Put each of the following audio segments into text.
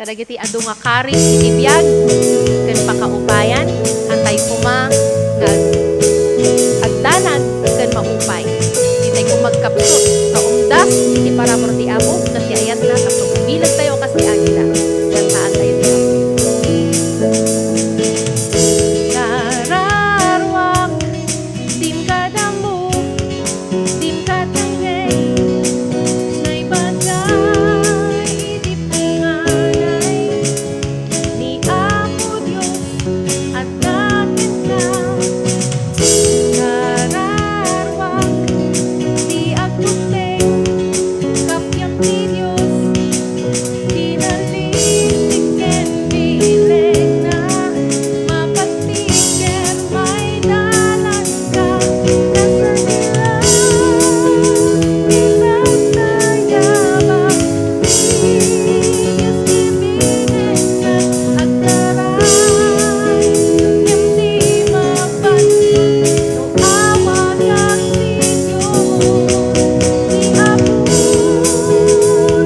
Kadagiti adu nga karis iti biyag ken pakaupayan antay kuma nga agdanag ken maupay. Itay kung magkapsot kaumdas iti paramor ti amo ket ti ayat na tapno bilag tayo kasi agila. Kantaan tayo ti amo. Kararwak dim kadamu dim katangay nay bagay iti panganay ni Apo Dios at daket ka. Kararwak di agputeng kapyang ti Dios kinalitik ken bileg na mapagtiker may dalan ka kasanila ilang tayabak ni Dios ibigay na agdaray kem di mapansin no awag ang ti Dios ni Apo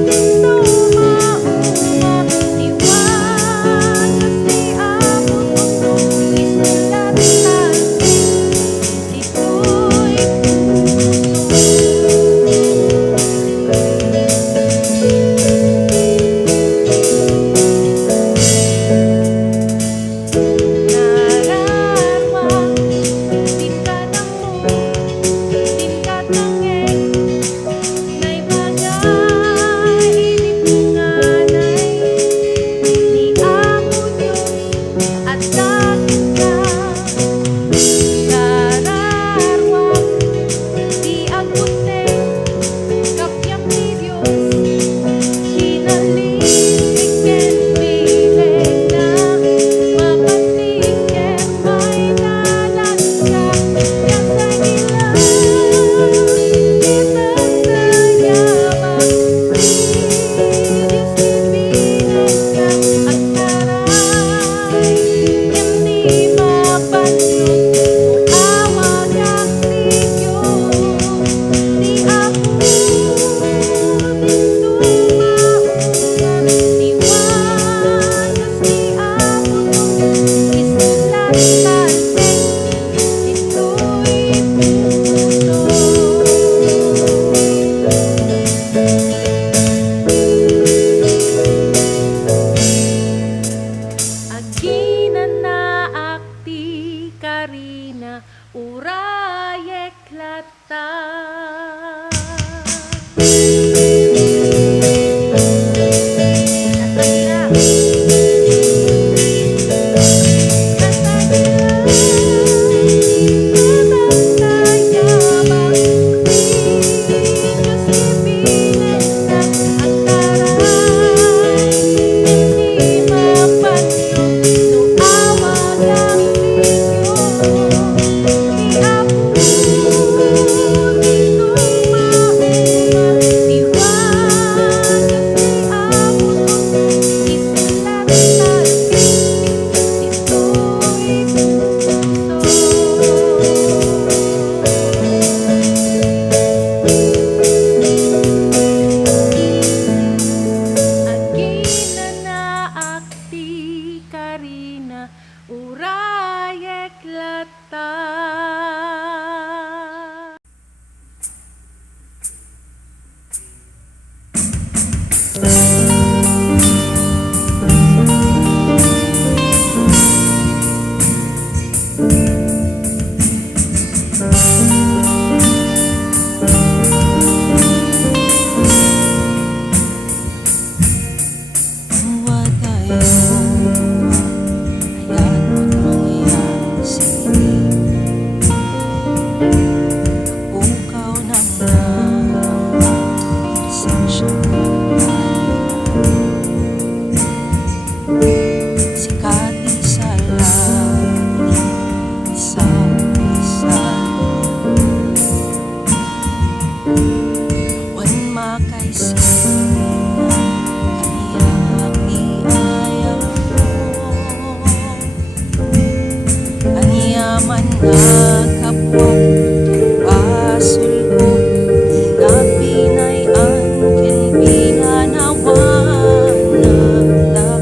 dito mauma iwanas ni Apo tuno isulat natin ito'y nararwak dim kadamu dim katangay nay bagay iti panganay ni Apo Dios at daket ka. Kararwak di agputeng kapyang ti Dios kinalitik ken bileg na mapagtiker may dalan ka kasanila kitang tayabak ni Dios ibigay ka agdaray kem di mapansin no awag ang ti Dios ni Apo dito mauna iwanas ni Apo tuno isulat natin ito'y puso. Aginanaak ti Karina urayek lata. Kasanila kitang tayabak ni Dios ibigay na agdaray kem di mapansin no awag ang ti Dios ni Apo dito mauna iwanas ni Apo tuno isulat natin ito'y aginanaak ti Karina urayek lata. Anyaman na kapwa pasul ko pinapinayan ken pinanawan na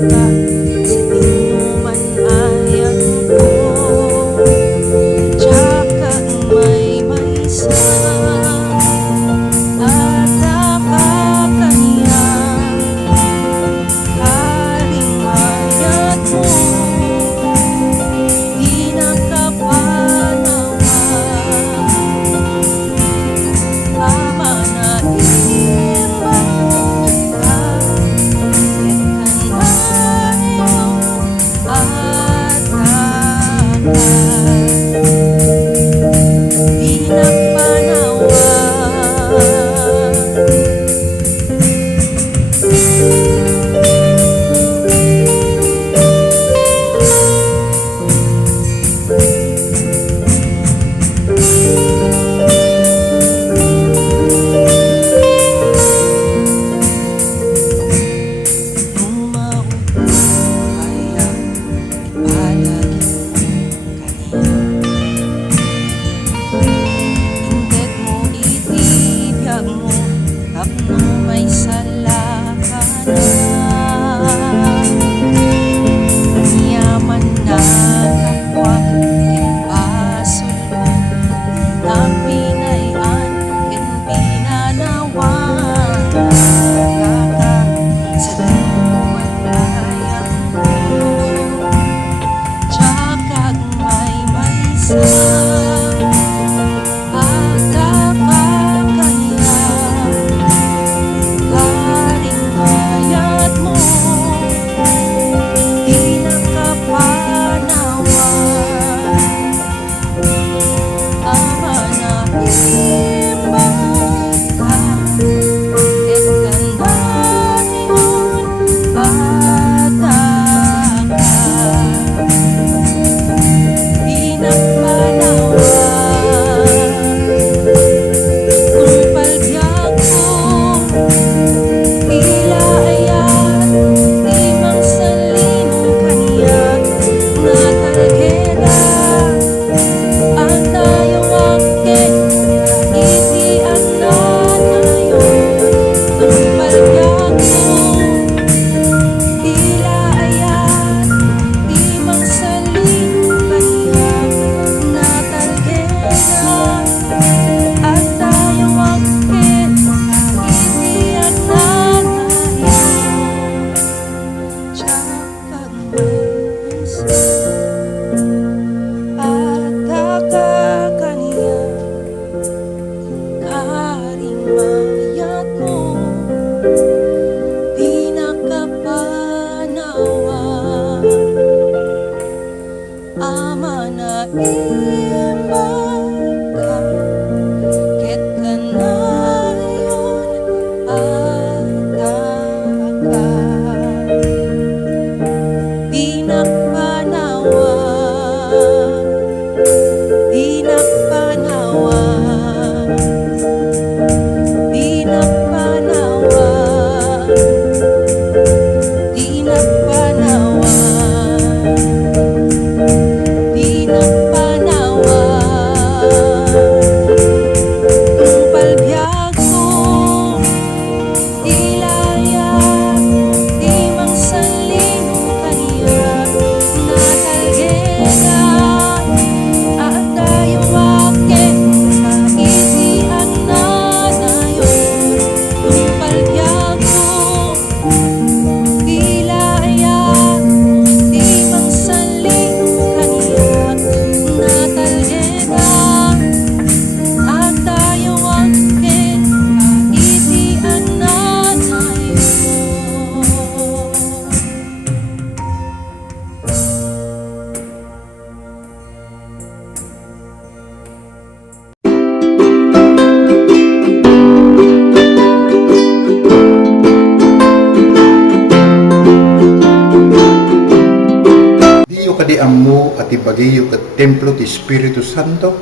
ammo at ibagiyo kat templo ti Espiritu Santo.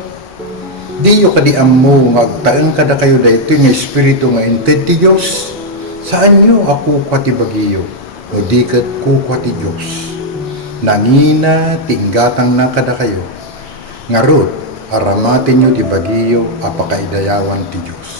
Diyo kadi ammo magtaan kada kayo dayto nga Espiritu nga inted ti Dios. Saan nyo ako kwati bagiyo o di kat kukwa ti Dios. Nangina tinggatang na kada kayo. Ngarot aramatin nyo ti bagiyo apakaidayawan ti Dios.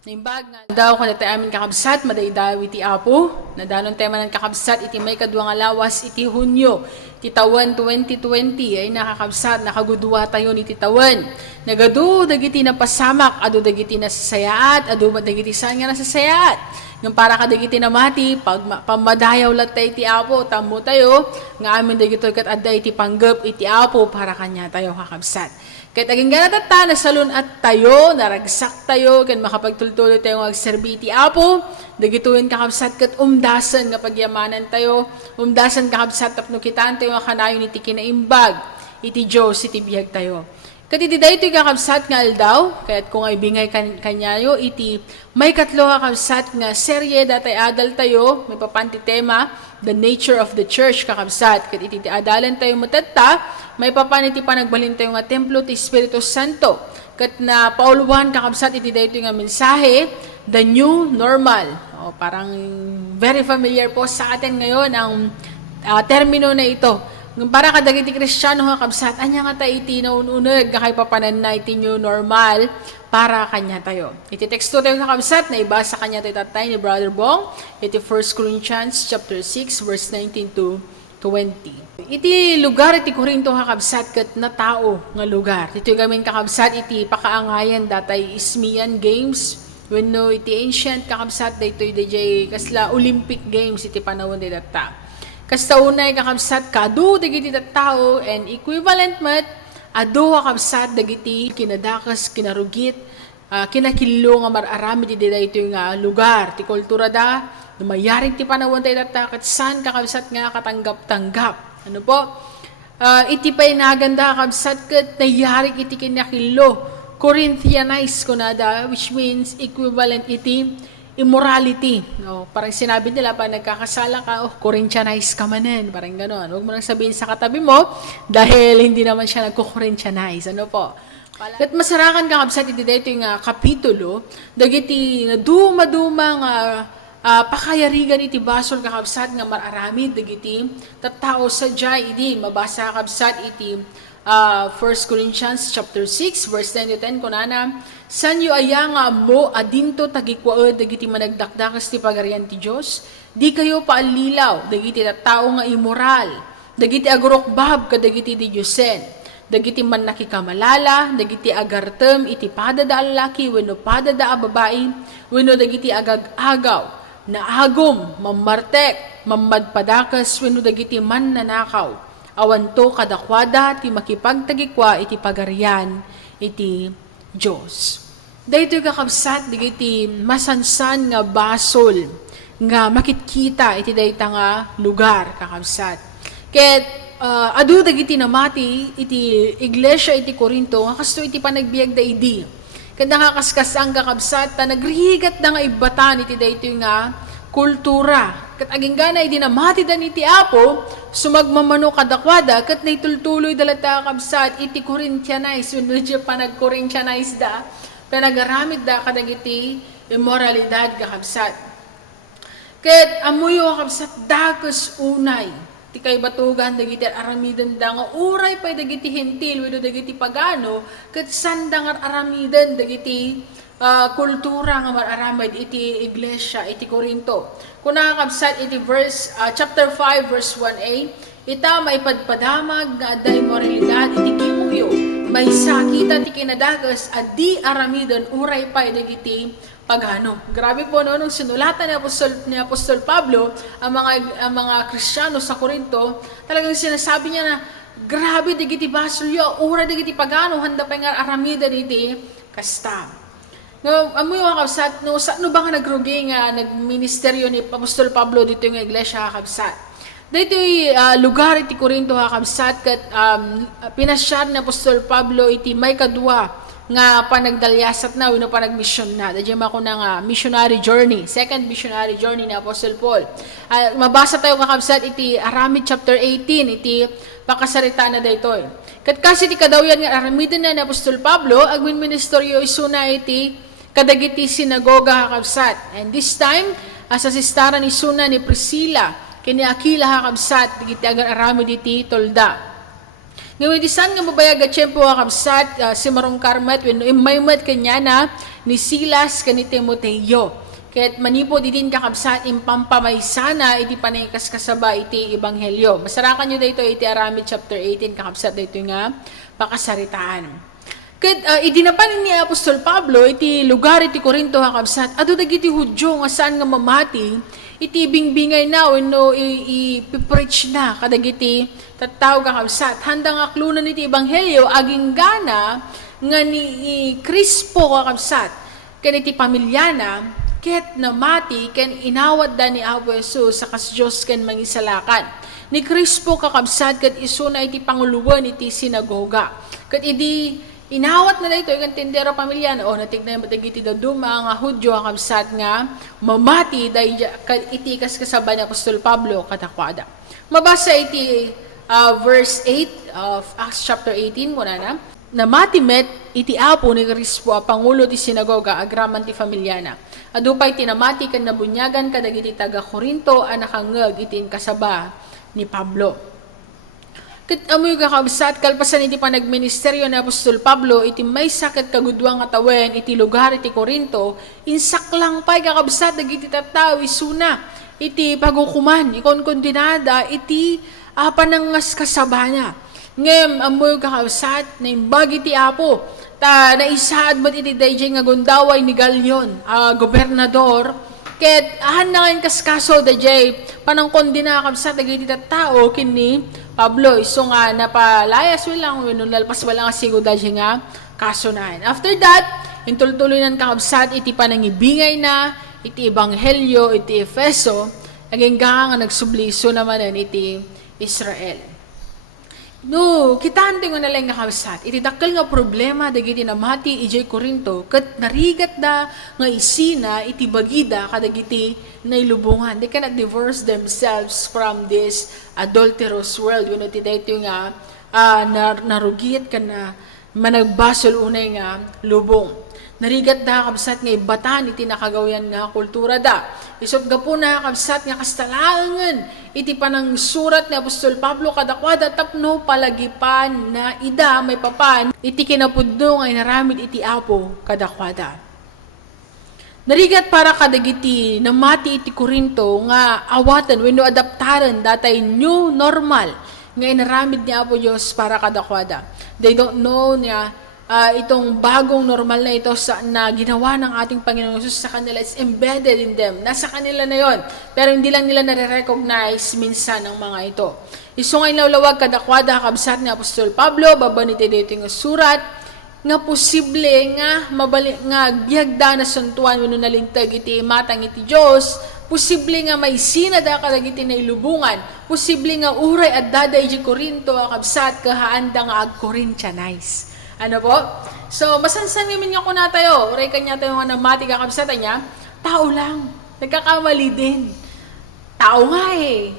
Naimbag nga daw kung dati amin kakabsat, madaidawi ti Apo, na danon tema ng kakabsat, iti may kadwa nga lawas, iti Hunyo, iti tawan 2020, ay nakakabsat, nakagudwa tayo ni tawan. Nagadu, dagiti napasamak, adu dagiti nasasayaat, adu dagiti saan nga nasasayaat. Yung para ka dagiti namati, pag pamadayaw lat tayo iti Apo, tamo tayo, nga amin dagito kat aday iti panggap iti Apo, para kanya tayo kakabsat. Kahit aging ganat at nasalun at tayo, naragsak tayo, kan makapagtultuloy tayo magserbi iti Apo, dagituin kakabsat kat umdasan nga pagyamanan tayo, umdasan kakabsat tapno kitaan tayo nga kanayon iti kinaimbag, iti Diyos, iti biyag tayo. Kat iti dayo iti kakabsat nga aldaw, kahit kung ay bingay kanyayo, iti may katlo kakabsat nga serye datay adal tayo, may papanti tema, The Nature of the Church kakabsat, kat iti adalan tayo matata, may papaniti pa nagbalin tayo nga templo ti Espiritu Santo. Kat na pauluhan kakabsat iti dayto nga mensahe, the new normal. O, parang very familiar po sa atin ngayon ang termino na ito. Para kadagiti Kristiyano kakabsat, anya nga tayo iti naununag, kay papanan na iti new normal para kanya tayo. Iti teksto tayo kakabsat, na ibasa kanya tayo tatay ni Brother Bong, iti 1 Corinthians chapter 6, verse 19 to 20. Iti lugar iti Corinto kakabsat kat na tao nga lugar. Ito yung gaming kakabsat iti pakaangayan datay Isthmian Games Wenno iti ancient kakabsat daytoy DJ kasla Olympic Games iti panahon di data. Kasta unay kakabsat kadu dagiti tattao and equivalent met adu kakabsat dagiti kinadakas kinarugit kinakillo nga mararami ti daytoy nga lugar ti kultura da lumayaring ti panahon di data ket san kakabsat nga katanggap-tanggap. Ano po? Iti pa'y naganda kakabsat ket nayaring iti kinakillo Corinthianize ko nada, which means equivalent iti immorality. No, parang sinabi nila, pag nagkakasala ka, Corinthianize ka manen. Parang gano'n. Huwag mo nang sabihin sa katabi mo, dahil hindi naman siya nagko-Corinthianize. Ano po? At masarakan ka kabsat iti dito yung kapitulo, dagiti duma-duma nga pakayarigan iti basol kakabsat nga mararamid dagiti tattao sa jay idi mabasa kabsat iti 1 Corinthians chapter 6 verse 10 to 10 kunana sanyo aya nga mo adinto tagikwaed dagiti managdakdakas ti pagarian ti Dios di kayo paalilaw dagiti tattao nga immoral dagiti agurokbab kadagiti di Diosen dagiti man nakikamalala dagiti agartem iti padada a lalaki wenno padada a babae wenno dagiti agag-agaw naagom mamartek mamadpadakas wenno dagiti man nanakaw awanto kadakwada ti makipagtagikwa iti pagarian iti Dios. Daytoy kakabsat digiti masansan nga basol nga makitkita iti dayta nga lugar kakabsat. Ket adu dagiti namati iti iglesia iti Corinto nga kasto iti panagbiag da idi. Ket nakakaskas ang kakabsat ta nagrigat da nga ibatan iti daytoy nga kultura. Kat aging gana idinamati dan iti Apo, sumagmamano kadakwada, kat naitultuloy dalata kabsat, iti Corinthianize, when medyo pa nag-Corinthianize da, panagaramid da kadagiti immoralidad kakabsat. Kat amuyo kakabsat, dakas unay, ti kay batugan, dagiti aramidan da nga, uray pa dagiti hentil, wado dagiti pagano, kat sandang aramidan, dagiti kultura nga mararamid iti iglesia iti Corinto. Kung nakakabsat iti chapter 5 verse 1a, ita may padpadamag nga adda immoralidad iti kimuyo, may sakita ti kinadagas at di aramidon uray pa iti pagano. Grabe po no, nung sinulatan ni Apostol Pablo ang mga Kristiyano sa Corinto, talagang sinasabi niya na grabe digiti basulyo, uray digiti pagano, handa pa nga aramidon iti kasta. No, amoy kakabsat, no ba nga nagrugi nga nagministeryo ni Apostol Pablo dito yung iglesia kakabsat. Dito yung lugar iti Corinto kakabsat kat pinasyar ni Apostol Pablo iti may kadwa nga panagdalyasat na wino panagmisyon na. Dadya ako ng missionary journey, second missionary journey ni Apostol Paul. Mabasa tayo kakabsat iti Aramid chapter 18, iti pakasarita na dito. Kat kasi iti kadawyan nga aramidan na ni Apostol Pablo, agwin ministeryo isuna iti kadagiti sinagoga kakabsat. And this time, as asistaran isuna ni Priscilla, kini Aquila kakabsat, digiti agar aramid iti tolda. Ngayon, disan nga mabayag at tiyempo kakabsat, si Marong Karmat, when imaymat kanya na ni Silas kani Timoteo. Kaya't manipod itin kakabsat, impampamaysana, iti panaykas kasaba iti ebanghelyo. Masarakan nyo dito iti Aramid chapter 18, kakabsat dito nga pakasaritaan. Kat idinapan ni Apostol Pablo iti lugar iti Corinto kakabsat adu dagiti Hudyo nga saan nga mamati iti bingbingay na wenno i-preach na kadagiti tattao kakabsat handang aklunan iti ebanghelyo aging gana nga ni Crispo kakabsat ken iti pamilyana ket namati ken inawat da ni Apo Jesus sa Diyos ken mangisalakan ni Crispo kakabsat ket isuna iti panguluwan iti sinagoga ket idi inawat na dito yung tindero pamilya o natignan yung matagiti daw mga Hudyo kakabsat nga mamati dahil itikas kasaba ni Apostol Pablo katakwada. Mabasa iti verse 8 of Acts chapter 18 muna na matimet iti Apo ni Crispo a pangulo ti sinagoga agraman ti familyana. Adupay tinamati kan nabunyagan kadagiti taga Corinto a nakangeg itin kasaba ni Pablo. Ket amoy kakabsat kalpasan iti panagministeryo ni Apostol Pablo iti may sakit kagudwang atawen iti lugar iti Corinto insaklang pay kakabsat dagiti tattao isuna iti pagukuman ikon kondinada iti panangas kasabana ngem amoy kakabsat na imbag iti Apo ta naisaad mo iti dayjay nga gundaway ni Galion, gobernador, ket ahan na ngayon kaskaso dayjay panangkon din nakakabsat dagiti tao kini Pablo. Iso nga napalayas lang winunalpas wala nga sigo dayjay nga kaso nahin. After that, intultuloy ng kakabsat iti panangibingay na, iti ebanghelyo, iti Efeso, naging nga nagsubliso naman iti Israel. No, kitaan nga nalang nga kabsat. Iti dakkel nga problema dagiti namati ijay Corinto ket narigat da nga isina iti bagida kadagiti nailubungan. They cannot divorce themselves from this adulterous world. Yun iti dayto nga narugit ka na managbasol unay nga lubong. Narigat da kabsat nga ibatan iti nakagawyan nga kultura da. Isot gapo na kabsat nga kastalangan iti panang surat ni Apostol Pablo kadakwada tapno palagipan na ida may papan iti kinapudno nga inaramid iti Apo kadakwada. Narigat para kadagiti namati iti Corinto nga awatan wenno adaptaran datay new normal nga inaramid ni Apo Dios para kadakwada. They don't know niya itong bagong normal na ito na ginawa ng ating Panginoon Jesus sa kanila, it's embedded in them. Nasa kanila na yon. Pero hindi lang nila nare-recognize minsan ang mga ito. Iso nga inawlawag kadakwada kabsat ni Apostol Pablo, babaniti dito yung surat, nga posible nga mabalik nga biyagda na suntuan wano nalintag iti matang iti Diyos, posible nga may sinada kadagiti na ilubungan, posible nga uray at daday di Corinto kabsat kahaanda nga ag-Corinthianize. Ano po? So, masansan namin nga kuna tayo. Uray kanya tayo nga namati kakabsatan niya. Tao lang. Nagkakamali din. Tao nga eh.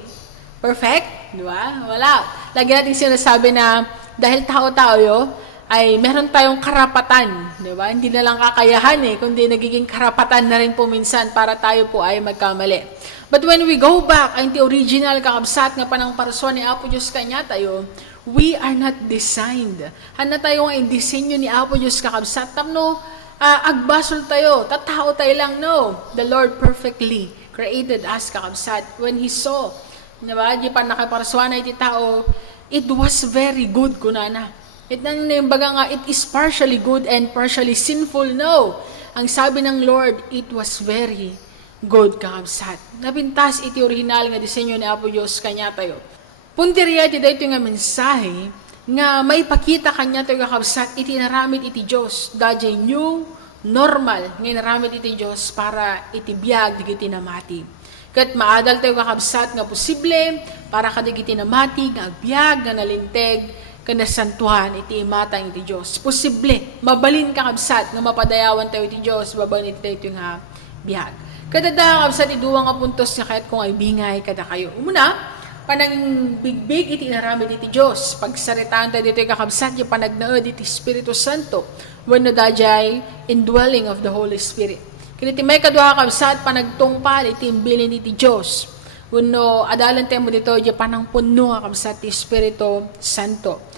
Perfect? Di ba? Wala. Lagi natin sinasabi na dahil tao-tao ay meron tayong karapatan. Di ba? Hindi na lang kakayahan kundi nagiging karapatan na rin po minsan para tayo po ay magkamali. But when we go back, ang original kakabsat nga panang paraswan ni Apo Diyos kanya tayo, we are not designed. Hana tayo nga disenyo ni Apo Diyos kakabsat. Tamno, agbasol tayo. Tatao tayo lang, no. The Lord perfectly created us kakabsat. When He saw, diba, di pa nakaparaswan na iti tao, it was very good kunana. It is partially good and partially sinful, no. Ang sabi ng Lord, it was very good kakabsat. Napintas iti original nga disenyo ni Apo Diyos kanya tayo. Punteriya ti dayto nga mensahe nga may pakita kanya tayo kakabsat iti naramid iti Diyos. Dajay new normal nga naramid iti Diyos para iti biyag digiti namati. Kat maadal tayo kakabsat nga posible para kadigiti namati nga agbyag nga nalinteg kana santuhan iti matang iti Diyos. Posible mabalin kakabsat nga mapadayawan tayo iti Diyos babalin iti dayto nga biyag. Kada da kakabsat iduwa nga puntos nga kahit kung ay bingay kada kayo. Umuna, panang bigbig iti inaramid iti Diyos. Pagsaritaan tayo dito kakabsat yung panagnaod iti Espiritu Santo when no dajay indwelling of the Holy Spirit. Kiniti may kadwa kakabsat panagtungpal iti imbilin iti Diyos. When no adalan tayo mo dito yung panang puno kakabsat iti Espiritu Santo.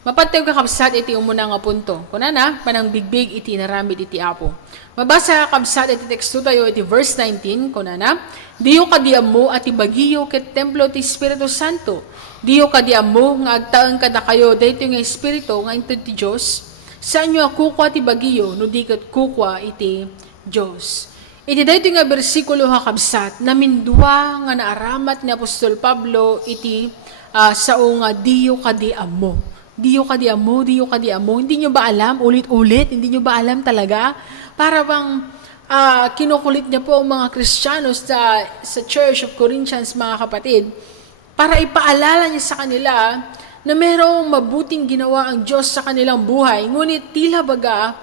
Mapatay kakabsat iti umuna nga punto. Kunana, panang bigbig iti inaramid iti Apo. Mabasa kakabsat iti teksto tayo iti verse 19, kunana, diyo kadiam mo at ibagiyo ket templo ti Espiritu Santo. Diyo kadiam mo nga agtaeng kada kayo dayto nga Espiritu nga inted ti Dios. Saan nyo akukwa ti bagiyo no di ket kukwa iti Dios. Iti dayto nga bersikulo kakabsat namindua nga naaramat ni Apostol Pablo iti sao nga diyo kadiam mo. Diyo kadiam mo, diyo kadiam mo. Hindi nyo ba alam? Ulit-ulit, hindi nyo ba alam talaga? Para bang kinukulit niya po ang mga Kristiyano sa Church of Corinthians, mga kapatid, para ipaalala niya sa kanila na mayroong mabuting ginawa ang Diyos sa kanilang buhay, ngunit tila baga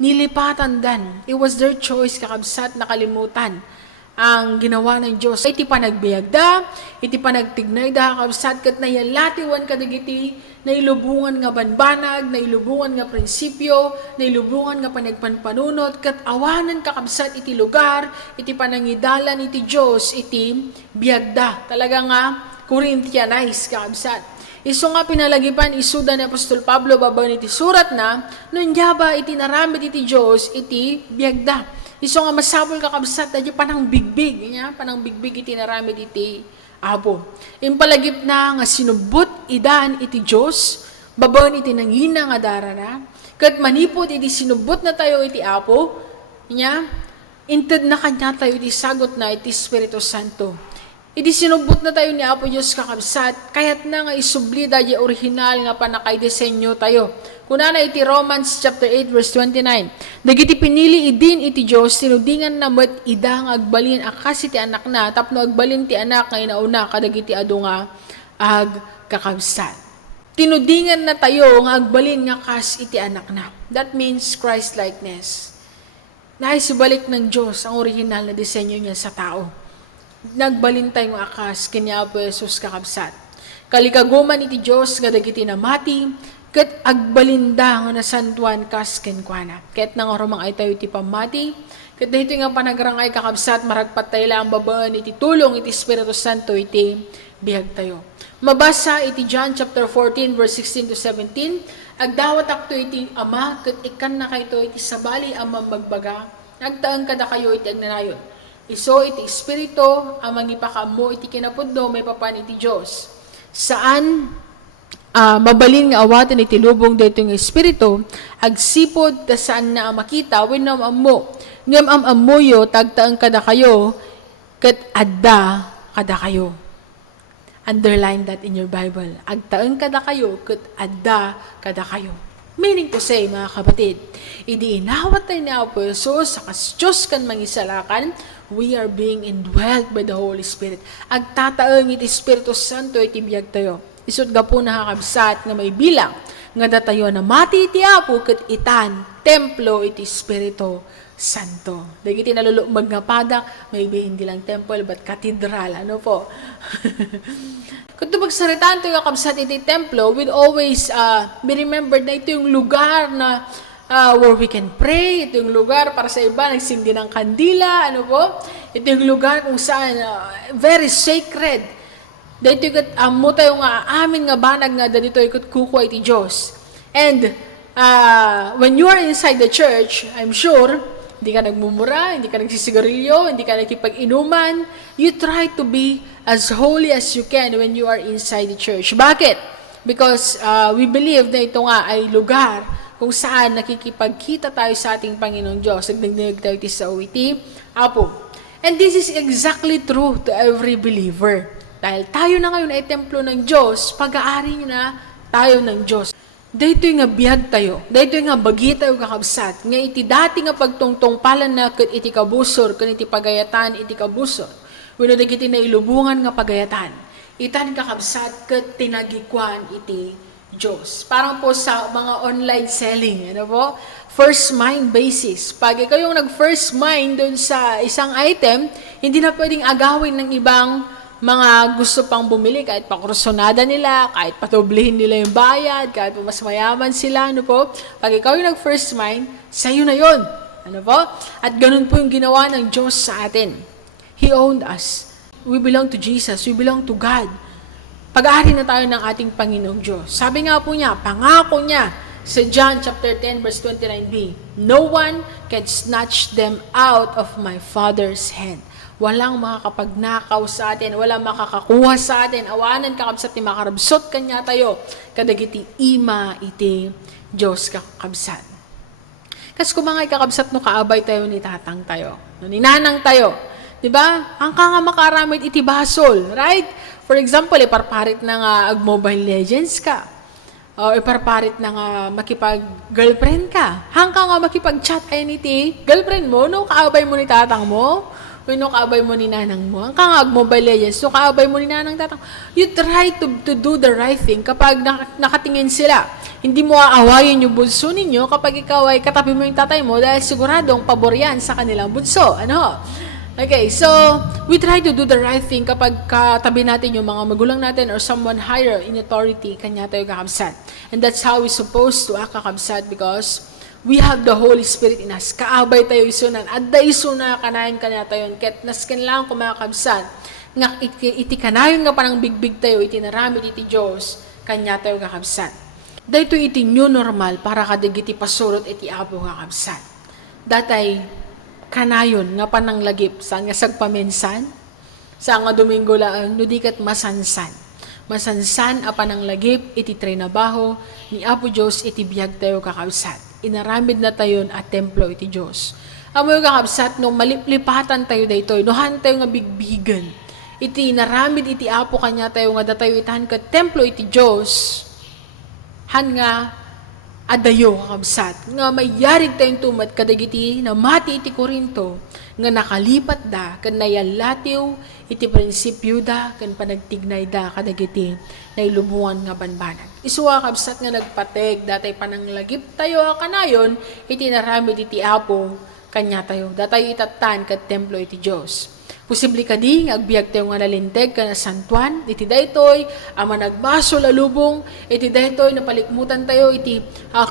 nilipatan dan. It was their choice, kakabsat, nakalimutan ang ginawa ng Diyos. Iti panagbiagda, iti panagtignay da, kakabsat, kat nayalatiwan kadigiti, nailubungan nga banbanag, nailubungan nga prinsipyo, nailubungan nga panagpanpanunot, kat awanan kakabsat iti lugar, iti panangidalan iti Diyos, iti biagda. Talaga nga, Corinthianize kakabsat. Iso nga pinalagipan, isuda ni Apostol Pablo, babaw iti surat na, nunyaba iti naramid iti Diyos, iti biagda. Iso nga masabol kakabsat, dadyo panang bigbig, panang bigbig iti naramid iti Apo. Impalagip na nga sinubot idaan iti Diyos, babaw iti nangina nga darara, Kat manipot iti sinubot na tayo iti Apo, niya, inted na kanya tayo iti sagot na iti Espiritu Santo. Iti sinubot na tayo ni Apo Diyos kakabsat, kayat na nga isubli dahi original nga panakaidesenyo tayo. Kuna na iti Romans chapter 8 verse 29. Dagiti pinili idin iti Diyos, tinudingan na met ida nga agbalin akas iti anak na, tapno agbalin ti anak nga inauna kadagiti adu nga agkakabsat. Tinudingan na tayo nga agbalin nga kas iti anak na. That means Christ-likeness. Naisibalik ng Diyos ang original na disenyo niya sa tao. Nagbalin tayo nga akas kanya po Jesus kakabsat. Kalikaguman iti Diyos nga dagiti namati, ket agbalinda nga nasantuan kas kenkwana. Ket nang oromang ay tayo iti pamati, ket dahito nga panagrangay kakabsat, maragpat tayo lang babaan iti tulong iti Espiritu Santo iti bihag tayo. Mabasa iti John chapter 14 verse 16 to 17. Agdawat akto iti ama ket ikan na kayto iti sabali amang magbaga. Nagtaeng kada kayo iti agnanayon. Iso iti espiritu amang ipakamo iti kinapudno may papan iti Dios. Saan mabalin nga awaten iti lubong daytoy nga espiritu agsipod ta saan na makita wenno ammo. Ngem amamuyo tagtaeng kada kayo ket adda kada kayo. Underline that in your Bible. Agtaeng kada kayo, ket adda kada kayo. Meaning to say, mga kapatid, idi inawat tayo ni Apo Jesus, sa Diyos kan mangisalakan, we are being indwelt by the Holy Spirit. Agtataeng iti Espiritu Santo iti biyag tayo. Isod ga po nakakabsat nga may bilang, nga datayo na mati iti Apo, ket itan, templo iti Espiritu Santo. Dagiti nalulumag nga padak, maybe hindi lang temple, but cathedral. Ano po? Kung magsaritaan tayo kapsat iti templo, we'd always be remembered na ito yung lugar na where we can pray, ito yung lugar para sa iba, nagsindi ng kandila, ano po? Ito yung lugar kung saan very sacred. Dito yung mo tayo nga, amin nga banag nga, dito yung kukuha iti Diyos. And when you are inside the church, I'm sure, hindi ka nagmumura, hindi ka nagsisigarilyo, hindi ka nakipag-inuman. You try to be as holy as you can when you are inside the church. Bakit? Because we believe na ito nga ay lugar kung saan nakikipagkita tayo sa ating Panginoong Diyos. Nagdagdag tayo sa OET, Apo. And this is exactly true to every believer. Dahil tayo na ngayon ay templo ng Diyos, pag-aari na tayo ng Diyos. Dito nga biyag tayo, dito nga bagi tayo kakabsat, nga iti dati nga pagtungtong palan na ket iti kabusor, ken iti pagayatan iti kabusor, wenno dagiti na ilubungan nga pagayatan, itan kakabsat ket tinagikuan iti Diyos. Parang po sa mga online selling, ano po? First mind basis. Pag kayong nag-first mind dun sa isang item, hindi na pwedeng agawin ng ibang mga gusto pang bumili, kahit pakursunada nila, kahit patublihin nila yung bayad, kahit mas mayaman sila, ano po? Pag ikaw yung nag-first mind, sa'yo na yon, ano po? At ganun po yung ginawa ng Diyos sa atin. He owned us. We belong to Jesus. We belong to God. Pag-aari na tayo ng ating Panginoong Diyos. Sabi nga po niya, pangako niya, sa John chapter 10 verse 29b, no one can snatch them out of my Father's hand. Walang makakapagnakaw sa atin, walang makakakuha sa atin, awanan kakabsat ni makarabsot kanya tayo, kadagiti ima iti Diyos kakabsat. Kas kumangay kakabsat no kaabay tayo ni tatang tayo, no ninanang tayo, di ba? Ang nga makaramit iti basol, right? For example, iparparit na nga ag-Mobile Legends ka, o iparparit na nga makipag-girlfriend ka, hangka nga makipag-chat ay iti girlfriend mo, no kaabay mo ni tatang mo, no kaabay mo ni nanang mo. Ang kangag Mobile Legends, no kaabay mo ni nanang tatang. You try to do the right thing kapag nakatingin sila. Hindi mo aawayin yung bunso ninyo kapag ikaw ay katabi mo yung tatay mo dahil siguradong pabor yan sa kanilang bunso. Ano? Okay, so we try to do the right thing kapag katabi natin yung mga magulang natin or someone higher in authority, kanya tayo kakabsat. And that's how we're supposed to act kakabsat because we have the Holy Spirit in us. Kaabay tayo isunan. Adda isuna kanayon kanya tayo. Ket nasken lang kumakabsat. Nga iti kanayon nga parang bigbig tayo. Iti naramid iti Diyos. Kanya tayo kakabsat. Dahito iti new normal para kadigiti pasurot iti Apo kakabsat. Datay kanayon nga pananglagip. Saan nga sagpamensan? Saan nga Domingo lang. Nudikat masansan. Masansan a pananglagip iti trabaho ni Apo Diyos iti biyag tayo kakabsat. inaramid na tayo at templo iti Diyos. Amoy kakabsat, no maliplipatan tayo daytoy, no han tayo nga bigbigan. Iti inaramid iti Apo kanya tayo nga datayo itahan ka templo iti Diyos. Han nga adayo kakabsat, nga mayarig tayong tumat kadagiti na mati iti Korinto, nga nakalipat da, kan nayalatiw, iti prinsipyo da, kan panagtignay da, kadagiti na ilubungan nga banbanag. Isuwa kabsat nga nagpateg, datay pananglagip tayo kanayon, iti naramid iti Apo, kanya tayo. Datay itatan kat templo iti Diyos. Posible kadi, agbiag tayo nga nalinteg ka na santuan, iti daytoy, ama nagbaso lalubong, iti daytoy, napalikmutan tayo, iti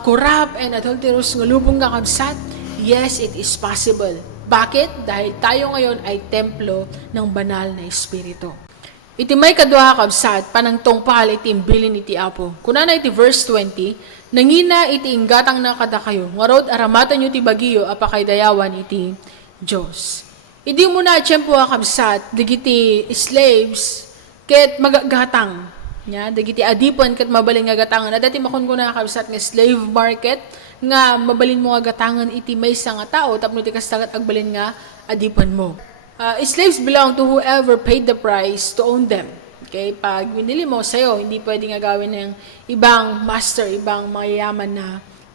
corrupt and adulterous nga lubong nga kabsat. Yes, it is possible. Bakit? Dahil tayo ngayon ay templo ng banal na Espiritu. Iti may kadwa kabsat, panangtong pahal iti imbilin iti Apo. Kunana iti verse 20, nangina iti inggatang na kada kayo, ngarod aramatan nyo ti bagiyo, apakay dayawan iti Diyos. Idi mo na tiyempo kabsat, digiti slaves, ket magagatang. Nya, digiti adipon ket mabalin nga gatangan. Dati makon ko na kabsat nga slave market, nga mabalin mo nga gatangan iti maysa nga tao, tapno ti kastagat agbalin nga adipon mo. Slaves belong to whoever paid the price to own them. Okay? Pag binili mo sa'yo, hindi pwede nga gawin ng ibang master, ibang mayayaman na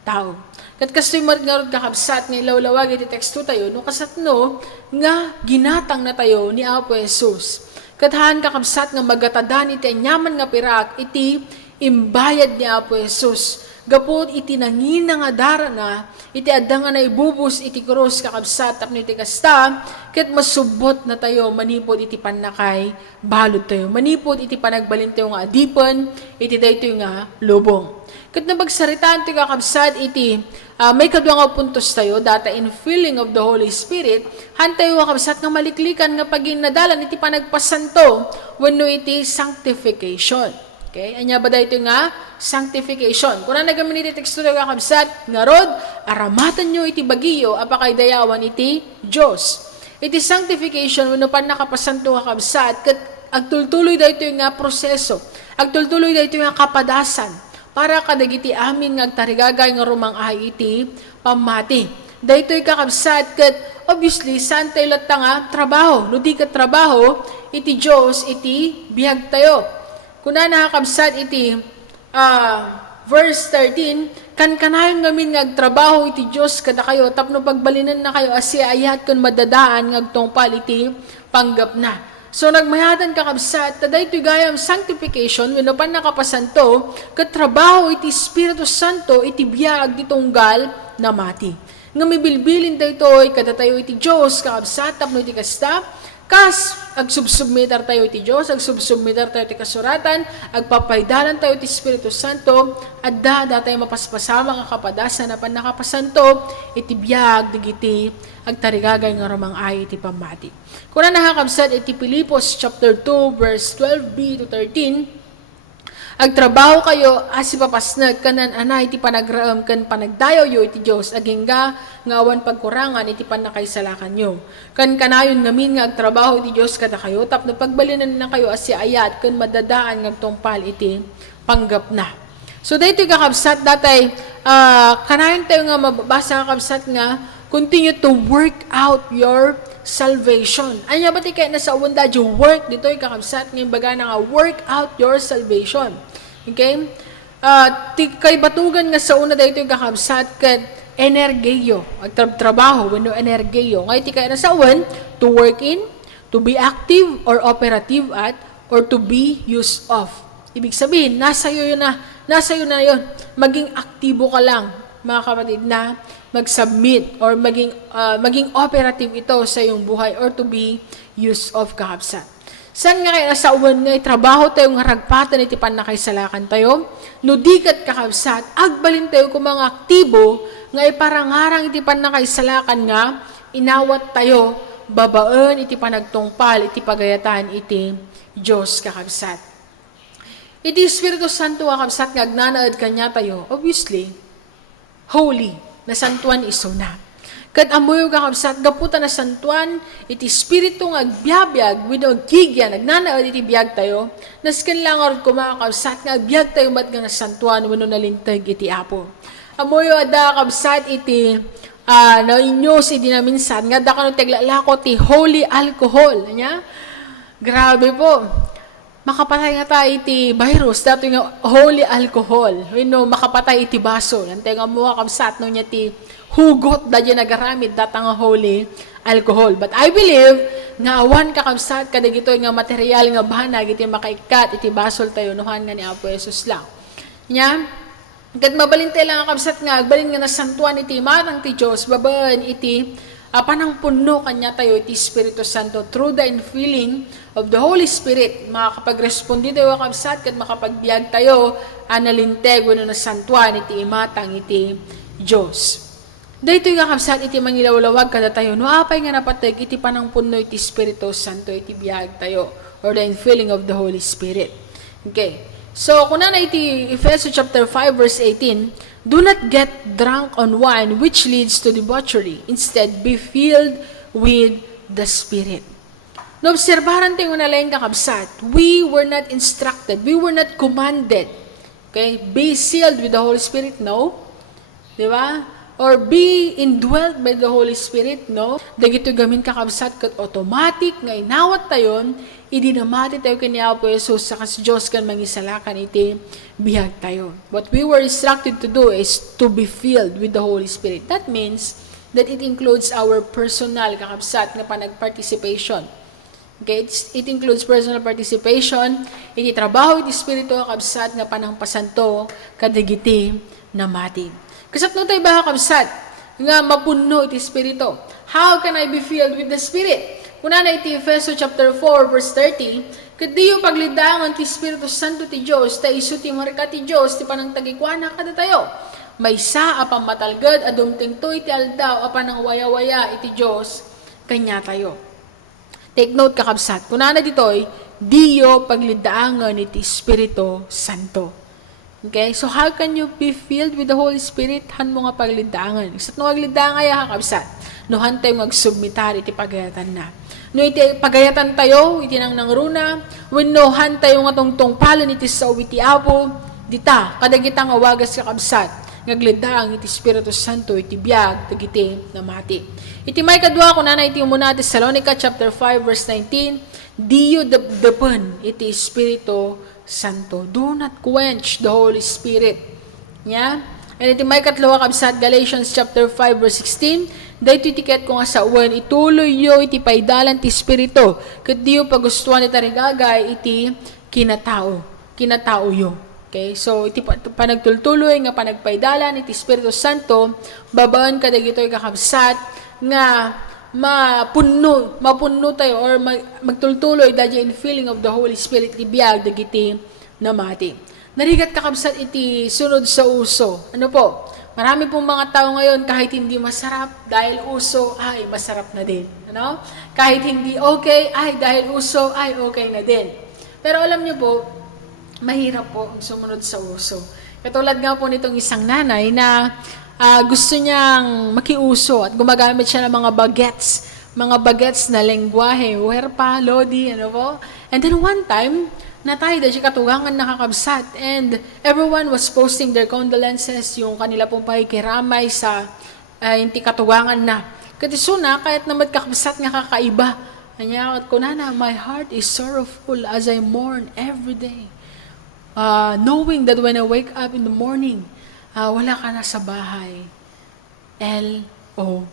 tao. Kat kastoy margarod kakabsat nga ilawlawag iti teksto tayo, no kasatno nga ginatang na tayo ni Apo Jesus. Kathaan kakabsat nga magatadan iti anyaman nga pirak, iti imbayad ni Apo Jesus. Gapot iti nangina nga dara na, iti adda nga na ibubus iti krus kakabsat tapno iti kasta, ket masubot na tayo, manipod iti panakay, balod tayo. Manipod iti panagbalin tayo nga adipon, iti daytoy nga lubong. Ket nabagsaritaan ti kakabsat iti may kadwa nga puntos tayo, data in filling of the Holy Spirit, han tayo kakabsat nga maliklikan nga paging nadalan iti panagpasanto, wenno iti sanctification. Okay? Anya ba dito nga? Sanctification. Kung na nagamin iti teksto tayo kakabsat, ngarod, aramatan nyo iti bagiyo, apakay dayawan iti Diyos. Iti sanctification, wenno pan nakapasanto kakabsat, ket agtultuloy dito nga proseso, agtultuloy dito nga kapadasan, para kadagiti amin nga agtarigagay nga rumang ay iti pamati. Daytoy kakabsat ket obviously saan tayo latta nga trabaho. No di ka trabaho, iti Diyos iti biyag tayo. Kuna nakakabsat iti verse 13, kanayon ngamin nga agtrabaho iti Diyos kada kayo, tapno pagbalinan na kayo asya ayat kun madadaan nga agtungpal iti panggap na. So nagmayatan kakabsat, taday ito'y gayam sanctification, wenno pan nakapasanto, katrabaho iti Espiritu Santo, iti biyag ditunggal na mati. Nga mibilbilin tayo ito'y kadatayo iti Diyos, kakabsat, tapno iti kasta, kas, agsubsubmitar tayo iti Diyos, agsubsubmitar tayo iti kasuratan, agpapaydalan tayo iti Espiritu Santo, at tayo mapaspasama nga kapadasan na pan nakapasanto, iti biyag, digiti, agtarigagay nga romang ay iti pamati. Kung na nakakabsat iti Pilipos chapter 2 verse 12b to 13, agtrabaho kayo as ipapasnag kanan anay iti panagraam kan panagdayaw yo iti Dios agingga nga awan pagkurangan iti panakaisalakan yo. Kan kanayon ngamin nga agtrabaho iti Dios kada kayo tapno pagbalinan na kayo as ayat kan madadaan ngagtungpal iti panggap na. So dito kakabsat datay kanayon tayo nga mababasa kakabsat nga continue to work out your salvation. Anya ba ti kaya nasa uwanda yung work dito yung kakabsat ng baga na nga work out your salvation. Okay? Kay batugan nga sa una dito yung kakabsat kat energeyo. Agtrabaho, wenno energeyo. Ngayon ti kaya nasa uwan, to work in, to be active or operative at, or to be used of. Ibig sabihin, nasa iyo na yun. Maging aktibo ka lang, mga kapatid, na mag-submit or maging operative ito sa iyong buhay or to be used of kakabsat. Saan nga kaya sa uwan nga trabaho tayo nga ragpatan iti panakaisalakan tayo, no dikat kakabsat, agbalin tayo kung mga aktibo nga iparangarang iti panakaisalakan nga, inawat tayo, babaan iti panagtungpal, iti pagayatan iti Diyos kakabsat. Iti Espiritu Santo kakabsat nga agnanaad kanya tayo, obviously, holy, na santuan iso na. Kat amoy kakabsat, gaputan na santuan, iti Espiritu nga agbyabiyag, wino agkigyan, agnanaad iti biyag tayo, naskan lang arot kumakabsat nga agbyag tayo mat nga santuan, wino nalintag iti Apo. Amoyo ada kabsat iti no inyos iti na minsan nga da kanu teglalako ti holy alcohol nya. Grabe po. Makapatay nga tayo iti virus dato nga holy alcohol. Makapatay iti baso. Nante nga mo kabsat no nya ti hugot da dyan nagaramid data nga holy alcohol. But I believe nga awan kakabsat kadag ito nga material nga bahanag iti makaikat iti basol tayo nuhan nga ni Apo Jesus lang. Nya, kat mabalinte lang ang kabsat nga agbalin nga nasantuan iti matang ti Diyos babaen iti panang puno kanya tayo iti Espiritu Santo through the infilling of the Holy Spirit. Makakapag-respondi tayo kabsat kat makapagbiag tayo analinteg wano nasantuan iti imatang iti Diyos. Dahito yung kabsat iti mangilawlawag kada tayo no apay nga napateg iti panang puno iti Espiritu Santo iti biag tayo or the infilling of the Holy Spirit. Okay. So, kung na iti Ephesians chapter 5 verse 18, do not get drunk on wine which leads to debauchery. Instead, be filled with the Spirit. No, obserbaran tayo na lang kakabsat. We were not instructed. We were not commanded. Okay? Be sealed with the Holy Spirit. No. Di ba? Or be indwelt by the Holy Spirit. No. Dagito gamin kakabsat kat automatic nga inawat tayon idinamati tayo kanya Apo Jesus sa kasi Diyos kan mangisalakan iti bihag tayo. What we were instructed to do is to be filled with the Holy Spirit. That means that it includes our personal kakabsat nga panag-participation. Okay? It includes personal participation, iti trabaho iti Espiritu kakabsat nga panangpasanto kadigiti namati. Kasat no tayo ba kakabsat nga mapuno iti Espiritu? How can I be filled with the Spirit? Kuna na iti Ephesians chapter 4 verse 30, ket diyo paglidangan ti Espiritu Santo ti Dios ta isu ti marka ti Dios ti panang tagikwana kada tayo. Maysa apang matalged adum tingtoy ti aldaw apan ang waya-waya iti Dios kanya tayo. Take note kakabsat. Kuna na ditoy diyo paglidangan iti Espiritu Santo. Okay? So how can you be filled with the Holy Spirit? Han mo nga paglidangan. Isat no paglidangay kakabsat. No han tayo magsubmitar iti pagayatan na. No iti pagayatan tayo, iti nang nangruna, when no han tayo nga tungtong palon iti sa iti Apo, dita, kadagita nga wagas kakabsat, ngaglidang iti Espiritu Santo, iti biag, tagiti namati. Iti may kadwa ko na iti muna Thessalonica chapter 5 verse 19, diyo depon iti Espiritu Santo. Do not quench the Holy Spirit. Yeah? And iti may katlawa kabsat Galatians chapter 5 verse 16, dahito itiket ko nga sa uwan, ituloy yo iti paidalan ti Espiritu, ket diyo pagustuhan iti tarigagay iti kinatao yo. Okay? So, iti panagtultuloy nga panagpaidalan iti Espiritu Santo, babaan kadagitoy kakabsat nga mapunno tayo or magtultuloy dadya in feeling of the Holy Spirit ibiyag dagiti namati. Narigat kakabsat iti sunod sa uso. Ano po? Marami pong mga tao ngayon kahit hindi masarap dahil uso ay masarap na din. Ano? Kahit hindi okay ay dahil uso ay okay na din. Pero alam niyo po, mahirap po ang sumunod sa uso. Katulad nga po nitong isang nanay na gusto niyang makiuso at gumagamit siya ng mga bagets na lengguwahe, huerpa, lodi, ano po. And then one time, natay da siya katugangan nakakabsat and everyone was posting their condolences, yung kanila pong pakikiramay sa inti katugangan na. Katisuna, kahit naman kakabsat nga kakaiba. Kanya, at kunana, my heart is sorrowful as I mourn every day. Knowing that when I wake up in the morning, wala ka na sa bahay. LOL.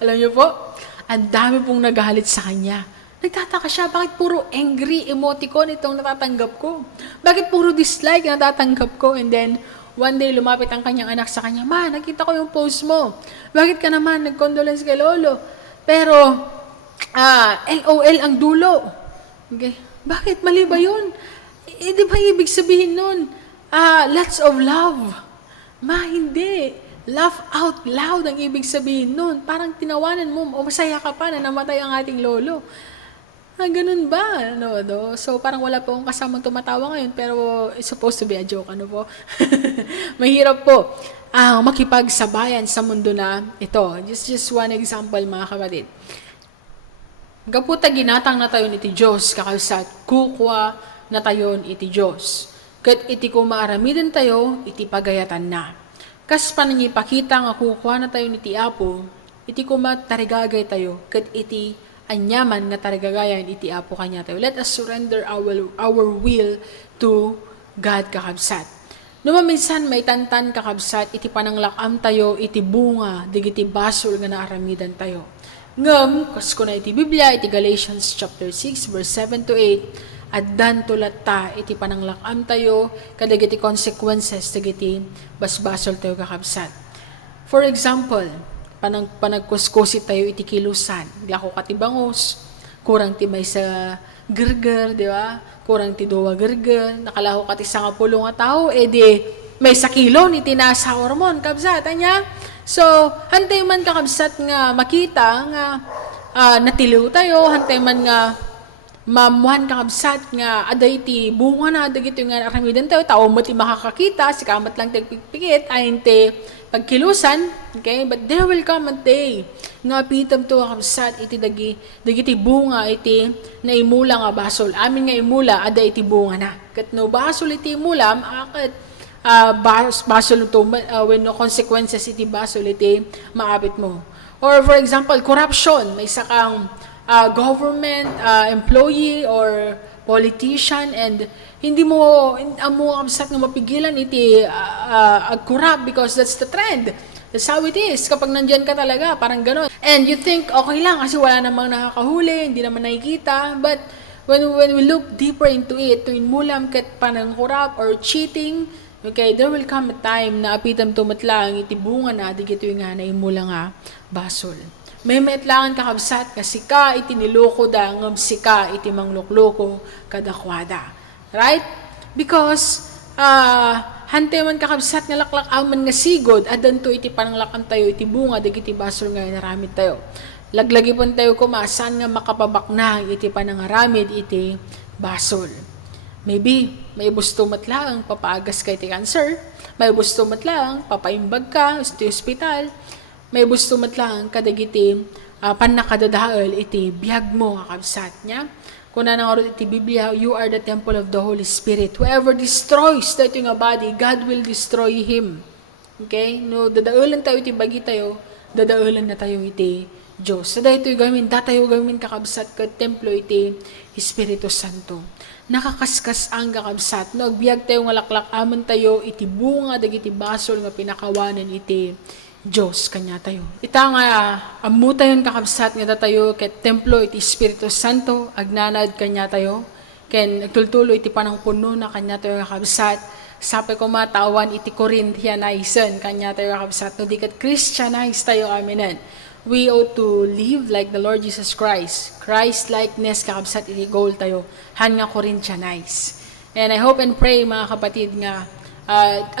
Alam niyo po, ang dami pong nagalit sa kanya. Nagtataka siya, bakit puro angry emoticon itong natatanggap ko? Bakit puro dislike natatanggap ko? And then, one day, lumapit ang kanyang anak sa kanya, Ma, nakita ko yung post mo. Bakit ka naman nag-condolence kay Lolo? Pero, LOL ang dulo. Okay. Bakit? Mali ba yun? Di ba ibig sabihin nun? Lots of love. Ma, hindi. Laugh out loud ang ibig sabihin nun. Parang tinawanan mo, o masaya ka pa na namatay ang ating lolo. Ganun ba? No? So, parang wala po akong kasamang tumatawa ngayon, pero it's supposed to be a joke. Ano po? Mahirap po ang makipagsabayan sa mundo na ito. Just one example, mga kapatid. Gaputa ginatang na tayo iti Diyos, kakasat, kukwa na tayo iti Diyos. Kat iti kumaaramidan tayo, iti pagayatan na. Kas panangipakita nga kukuha na tayo ni ti Apo, iti kumat tarigagay tayo, kat iti anyaman nga tarigagayan iti Apo kanya tayo. Let us surrender our will to God kakabsat. Numaminsan may tantan kakabsat, iti pananglakam tayo, iti bunga, digiti basol nga naaramidan tayo. Ngam, kas ko na iti Biblia, iti Galatians chapter 6, verse 7 to 8, addan tulat ta, iti pananglakam tayo, kadagiti consequences, dagiti basbasol tayo kakabsat. For example, panagkuskusit tayo iti kilusan, lako katibangos, kurang ti may sa gerger, di ba? Kurang ti duwa gerger, nakalaho kati sa nga pulong nga tao, edi may sa kilo ni tinasa hormon, kabsat, anya? So, hantay man kakabsat nga makita nga natiliw tayo, hantay man nga mamuhan kakabsat nga aday ti bunga na aday ito nga aramidan tayo, tao mo ti makakakita, si kamat lang tagpikpikit, ayin ti pagkilusan, okay? But there will come a day nga pitam to kakabsat, iti dagi ti bunga, iti naimula nga basol. Amin nga imula, aday iti bunga na. Kat no basol iti imula, maakat basol ito, when no consequences iti basol iti maapit mo. Or for example, corruption, may sakang government employee or politician and hindi mo kabsat nga mapigilan iti corrupt because that's the trend. That's how it is. Kapag nandyan ka talaga, parang ganon. And you think, okay lang kasi wala namang nakakahuli, hindi naman nakikita. But when we look deeper into it, tuwin mulam kat panang corrupt or cheating, okay, there will come a time na apitam tumatlang iti bunga na, di gito yung nga na imula nga basol. May metlangan kakabsat nga sika iti niloko da ngam sika iti manglukloko kadakwada. Right? Because hante man kakabsat nga laklak aman nga sigod adanto iti pananglakam tayo iti bunga dagiti basol nga naramid tayo. Laglagi pon tayo kumasan nga makapabaknang iti panangaramid iti basol. Maybe may gusto matlang papaagas kay iti cancer, may gusto matlang papaimbag ka iti hospital, may gusto matlang kadagiti panakadadaal iti biyag mo kakabsat niya. Kung nanangarot iti Biblia, you are the temple of the Holy Spirit. Whoever destroys that yung body, God will destroy him. Okay? No, dadaulan tayo iti bagi tayo, dadaulan na tayo iti Diyos. So dahil ito'y gawin, datayo gawin kakabsat ka templo iti Espiritu Santo. Nakakaskas ang kakabsat. No, agbiag tayo nga laklak aman tayo, iti bunga, dagiti basol nga pinakawanan iti Diyos kanya tayo. Ita nga amu tayon kakabsat nga tayo ket templo iti Espiritu Santo agnanad kanya tayo ken agtultulo iti panangpuno na kanya tayo kakabsat sapay ko matawan iti Corinthianization kanya tayo kakabsat no di ket Christianize tayo aminan. We ought to live like the Lord Jesus Christ. Christ-likeness kakabsat iti goal tayo han nga Corinthianize. And I hope and pray mga kapatid nga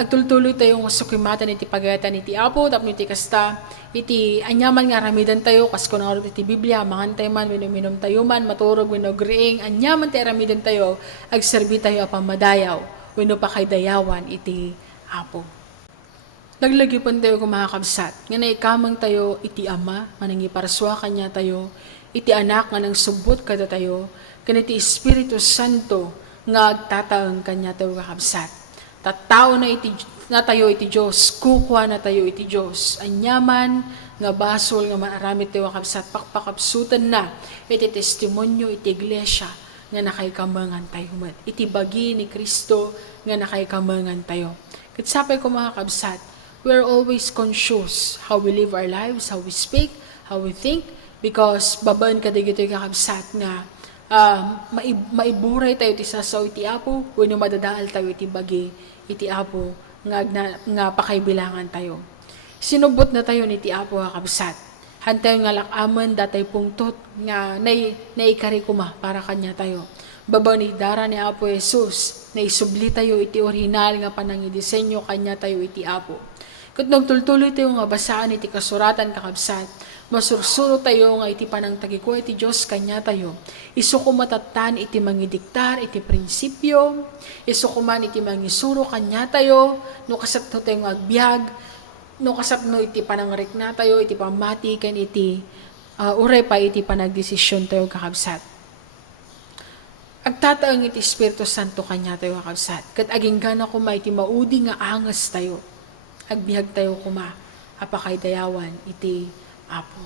agtultuloy tayong sukimatan iti pagayatan iti Apo tapno iti kasta iti anyaman nga ramidan tayo kas kunarot iti Biblia mangantay man wenno minom tayo man maturog wenno agreeng anyaman ti ramidan tayo agserbi tayo apang madayaw wenno pakaydayawan iti Apo. Naglagi pon tayo kumakabsat nga naikamang tayo iti Ama manangi paraswa kanya tayo iti anak nga nang subot kada tayo ken iti Espiritu Santo nga agtataeng kanya tayo kakabsat. Tattao na tayo iti Diyos, kukuha na tayo iti Diyos. Anyaman nga basol nga maaramid tayo kakabsat, pakpakabsutan na iti testimonyo iti iglesia nga nakaykamangan tayo mat. Iti bagi ni Kristo nga nakaykamangan tayo. Katsapay ko mga kabsat, we are always conscious how we live our lives, how we speak, how we think, because babaan ka digito yung kakabsat nga maiburay tayo ti sasaw iti Apo, wenno madadaal tayo iti bagi iti Apo nga pakaibilangan tayo. Sinubot na tayo ni iti Apo kakabsat. Hantay nga lakaman datay pungtot nga naikari kuma para kanya tayo. Babaw ni dara ni Apo Jesus na isubli tayo iti original nga panangidisenyo kanya tayo iti Apo. Kat nagtultuloy tayo nga basaan iti kasuratan kakabsat, masursuro tayo nga iti panang tagiko iti Diyos kanya tayo. Isu kumatatan iti mangidiktar, iti prinsipyo, isu kuman iti mangisuro kanya tayo, no kasapno tayo nga agbyag, no kasapno iti panangrik na tayo, iti pamati, ken iti uray pa iti panagdesisyon tayo kakabsat. Agtataang iti Espiritu Santo kanya tayo kakabsat, kat aging gana kuma iti maudi nga angas tayo. Agbihag tayo kuma, apakay dayawan, iti Apo.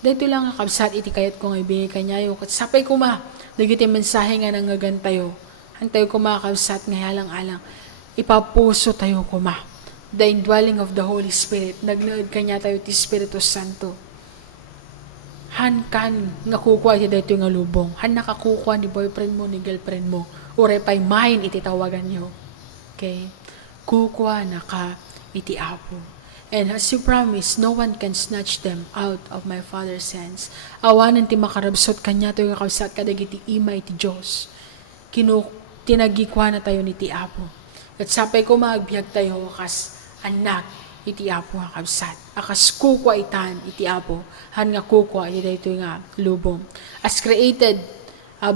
Dito lang ang kabsat, iti kayat ko nga ibigay kanyayo, kat sapay kuma, dagiti mensahe nga nangagan tayo, hantayo kuma kabsat, nga halang-alang, ipapuso tayo kuma. The indwelling of the Holy Spirit, nagnood kanya tayo ti Espiritu Santo. Han kan nga kukuha iti dito nga lubong, han nakakukuha ni boyfriend mo, ni girlfriend mo, ure pa'y mine iti tawagan nyo. Okay? Kukuha na ka iti Apo. And as you promise, no one can snatch them out of my Father's hands. Awanan ti makarabsot kanya tayo nga kabsat kadag iti ima iti Diyos. Tinagikwa na tayo ni ti Apo. At sapay ko maagbyag tayo akas anak iti Apo nga kabsat. Akas kukwa itan iti Apo. Han nga kukwa iti dito nga lubong. As created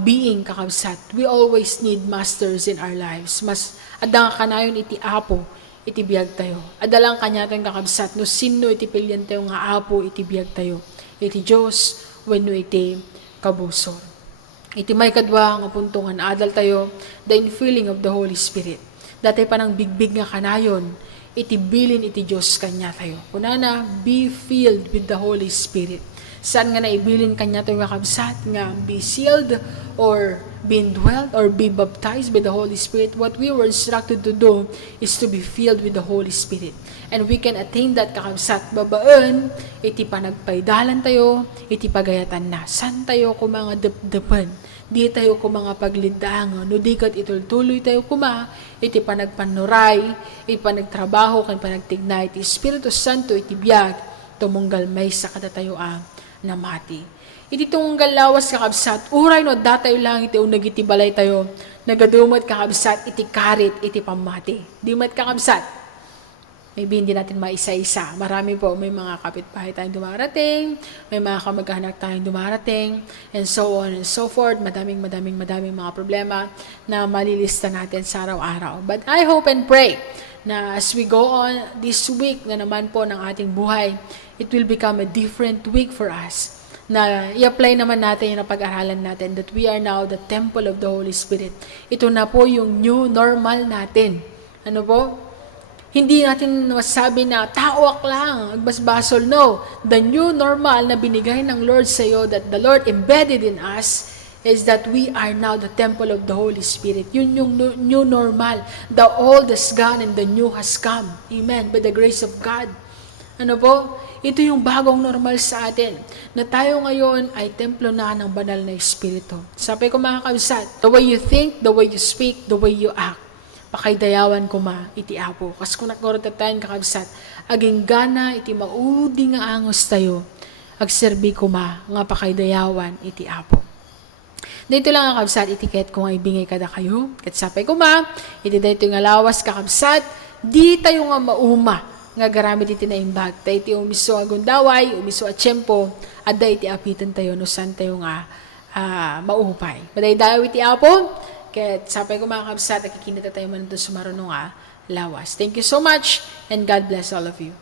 being kakabsat, we always need masters in our lives. Mas adang kanayon iti Apo, iti biyag tayo. Adalang kanya tayong kakabsat, no sino iti pilyan tayo nga Apo, iti biyag tayo. Iti Diyos, wenno iti kabusor. Iti may kadwa nga puntungan, adal tayo, the infilling of the Holy Spirit. Dati pa ng bigbig nga kanayon, iti bilin iti Diyos kanya tayo. Kunana, be filled with the Holy Spirit. Saan nga naibilin kanya tayo nga kabsat, nga be sealed, or be indwelt, or be baptized by the Holy Spirit. What we were instructed to do is to be filled with the Holy Spirit. And we can attain that kakabsat babaan, iti panagpaidalan tayo, iti pagayatan na. San tayo ko mga depdepen, di tayo ko mga paglindang, no di kat itultuloy tayo kuma, iti panagpanuray, iti panagtrabaho, kan panagtignay, iti Espiritu Santo, iti biyag, tumunggal may sa katatayuan na mati. Iti tunggal lawas kakabsat, uray no datayo lang iti unag iti balay tayo, nagadumat kakabsat, iti karit, iti pamati. Di mat kakabsat, maybe hindi natin maisa-isa. Marami po, may mga kapitbahay tayong dumarating, may mga kamag-anak tayong dumarating, and so on and so forth. Madaming mga problema na malilista natin sa araw-araw. But I hope and pray na as we go on this week na naman po ng ating buhay, it will become a different week for us. Na i-apply naman natin yung napag-aralan natin that we are now the temple of the Holy Spirit. Ito na po yung new normal natin. Ano po? Hindi natin masabi na taoak lang, agbasbasol. No. The new normal na binigay ng Lord sa iyo, that the Lord embedded in us, is that we are now the temple of the Holy Spirit. Yun yung new normal. The old has gone and the new has come. Amen. By the grace of God. Ano po? Ito yung bagong normal sa atin. Na tayo ngayon ay templo na ng banal na Espiritu. Sabi ko mga kabsat, the way you think, the way you speak, the way you act, pakaydayawan ko ma, iti Apo. Kas kung nakorotatayan kakabsat, aging gana, iti maudi nga angos tayo, agserbi ko ma, nga pakaydayawan, iti Apo. Dito lang ang kabsat, itiket ko nga ibingay kada kayo, kat sapay ko ma, iti dito nga lawas kakabsat, di tayo nga mauma, nga garamit iti na imbag, tayo iti umiso agundaway, umiso at tiyempo, adda iti apitan tayo, no san tayo nga maupay. Baday daw iti Apo, kaya sapay ko mga kabsat, nakikinita tayo man doon sumarunong lawas. Thank you so much, and God bless all of you.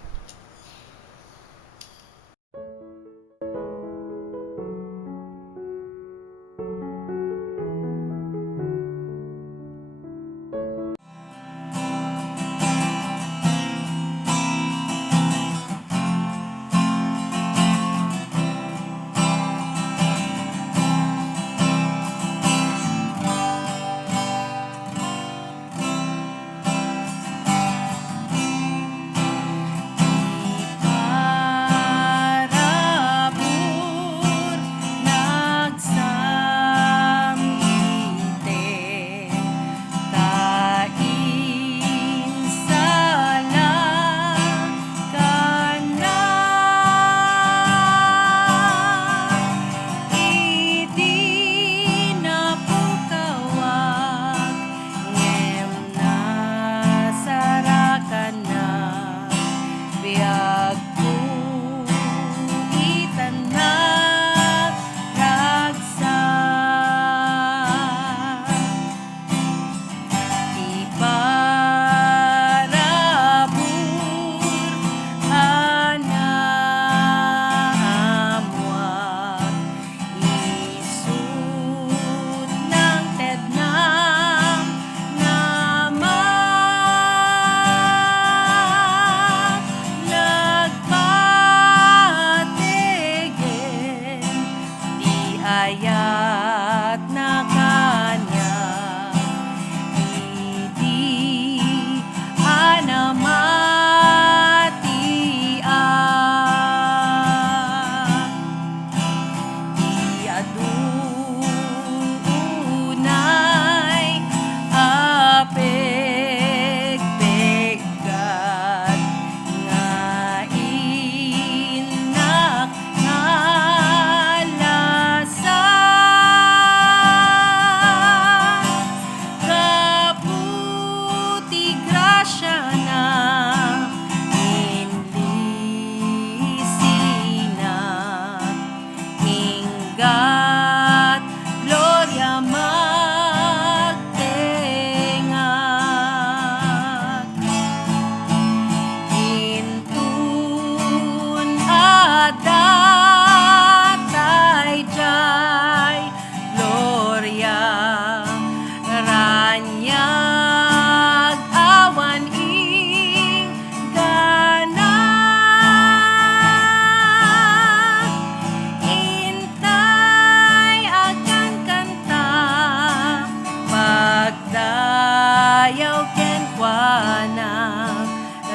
dayaw ken kuana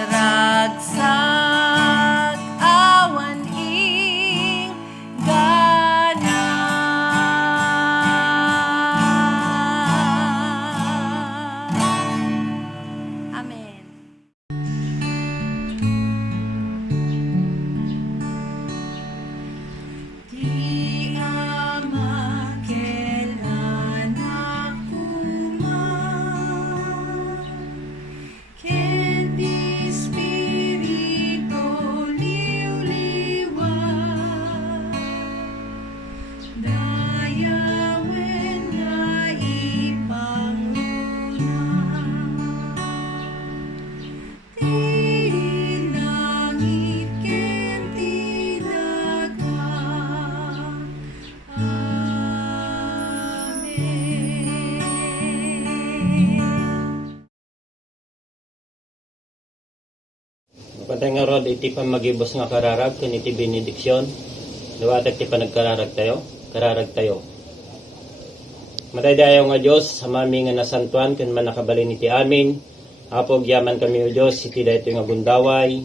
ragsak awan ing gana. Amen. Di ama kailan ako ken di Espiritu liwliwan dayawen nga ipanguna tinangit ken tinaga. Patay nga rod, iti pa magibos nga kararag, kan iti benediksyon. Luwatak ti pa nagkararag tayo, kararag tayo. Mataydayaw nga Diyos, sa mami nga nasantuan, kan man nakabalin iti amin. Apo, agyaman kami o Diyos, iti dahito nga gundaway.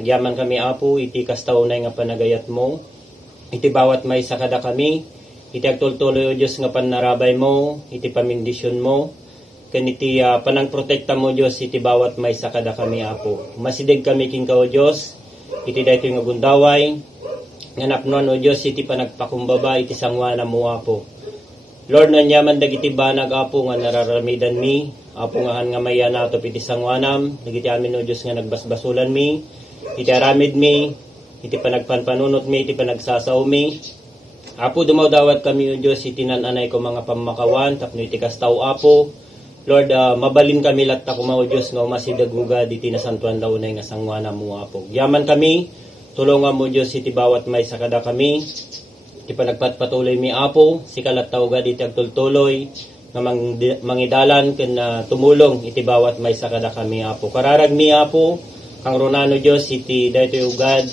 Agyaman kami, Apo, iti kastaunay nga panagayat mo. Iti bawat may sakada kami. Iti agtultuloy o Diyos nga panarabay mo, iti pamindisyon mo. Kaniti panang protekta mo Diyos iti bawat may sakada kami Apo. Masidig kami king ka o Diyos, iti daytoy nga gundaway. Nganapnon o Diyos iti panagpakumbaba iti sangwana mo Apo. Lord nanyaman dagiti banag Apo nga nararamidan mi. Apo nga han nga mayanatop iti sangwanam. Dagiti amin o Diyos nga nagbasbasulan mi. Iti aramid mi. Iti panagpanpanunot mi. Iti panagsasaw mi. Apo dumawdawat kami o Diyos iti nananay ko mga pamakawan. Tapno iti kastaw Apo. Lord, mabalin kami latta kumao Diyos nga umasidaguga diti nasantuan launay nga sangwana mo Apo. Yaman kami, tulungan mo Diyos iti bawat may sakada kami. Iti panagpatpatuloy mi Apo, si kalattawga diti agtultuloy nga mangidalan ken tumulong iti bawat may sakada kami Apo. Kararag mi Apo, kang runano Diyos iti daytoy ugad.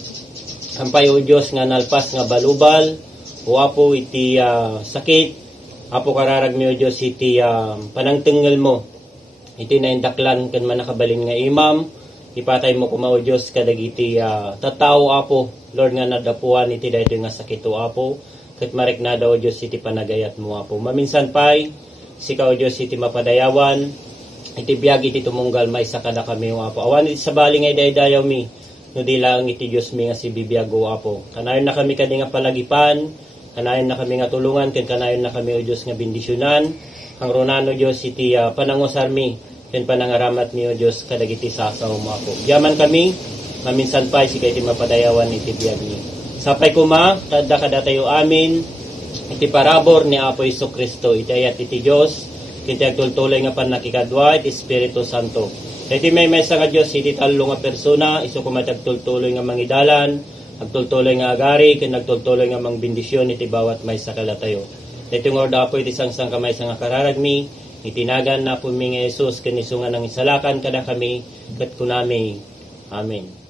Kampay o Diyos nga nalpas nga balubal, o Apo iti sakit. Apo kararag mi o Diyos iti panangtengel mo. Iti naindaklan kan man nakabalin nga imam. Ipatay mo kumao Diyos kadagiti tatao Apo. Lord nga nadapuan iti dayto nga sakit o Apo. Ket mariknada o Diyos iti panagayat mo Apo. Maminsan pay sika o Diyos iti mapadayawan. Iti biyag iti tumunggal may sakada kami o Apo. Awan iti sabali nga idaydayaw mi. No di lang iti Diyos mi nga si bibiyag o Apo. Kanayon na kami kadi nga palagipan. Kanayon na kami nga tulungan, ken kanayon na kami o Diyos nga bendisyonan. Ang runano Diyos iti panangusar mi, ken panangaramat mi o Diyos kadagiti sasaw mo Apo. Yaman kami, maminsan pa si iti mapadayawan iti biyag ni. Sapay kuma, kada tayo amin, iti parabor ni Apo Jesucristo, iti ayat iti Diyos, iti agtultuloy nga panakikadwa, iti Espiritu Santo. Iti may mesa nga Diyos, iti talo nga persona, iso kumatagtultuloy nga mangidalan, agtultuloy nga agari, ken nagtultuloy nga mang bendisyon iti bawat may sakala tayo. Iti ngorda Apo iti sangsang kamay sa nga kararagmi, itinagan na po mi nga Jesus, ken isungan ng isalakan kada kami, ket kunami. Amen.